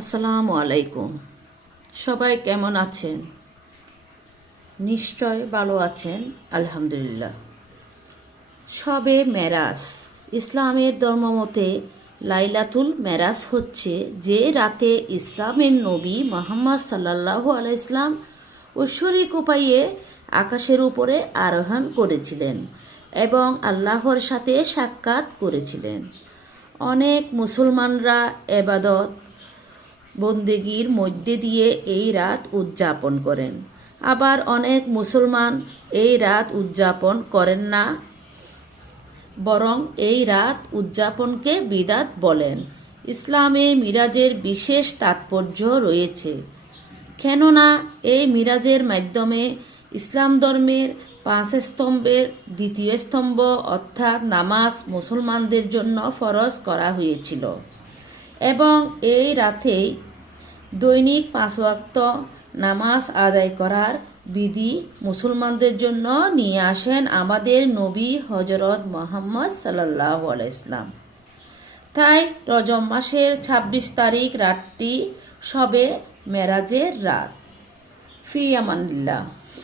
আসসালামু আলাইকুম। সবাই কেমন আছেন? নিশ্চয় ভালো আছেন, আলহামদুলিল্লাহ। শবে মেরাজ ইসলামের ধর্মমতে লাইলাতুল মেরাজ হচ্ছে যে রাতে ইসলামের নবী মুহাম্মদ সাল্লাল্লাহু আলাইহি ইসলাম ঐশ্বরিক উপায়ে আকাশের উপরে আরোহণ করেছিলেন এবং আল্লাহর সাথে সাক্ষাৎ করেছিলেন। অনেক মুসলমানরা এবাদত বন্দেগীর মধ্যে দিয়ে এই রাত উদযাপন করেন, আবার অনেক মুসলমান এই রাত উদযাপন করেন না, বরং এই রাত উদযাপনকে বিদআত বলেন। ইসলামে মিরাজের বিশেষ তাৎপর্য রয়েছে, কেননা এই মিরাজের মাধ্যমে ইসলাম ধর্মের 5 স্তম্ভের দ্বিতীয় স্তম্ভ অর্থাৎ নামাজ মুসলমানদের জন্য ফরজ করা হয়েছিল এবং এই রাতেই দৈনিক 5 ওয়াক্ত নামাজ আদায় করার বিধি মুসলমানদের জন্য নিয়ে আসেন আমাদের নবী হযরত মুহাম্মদ সাল্লাল্লাহু আলাইহি ইসলাম। তাই রজব মাসের 26 তারিখ রাতটি শবে মেরাজের রাত। ফি আমানিল্লাহ।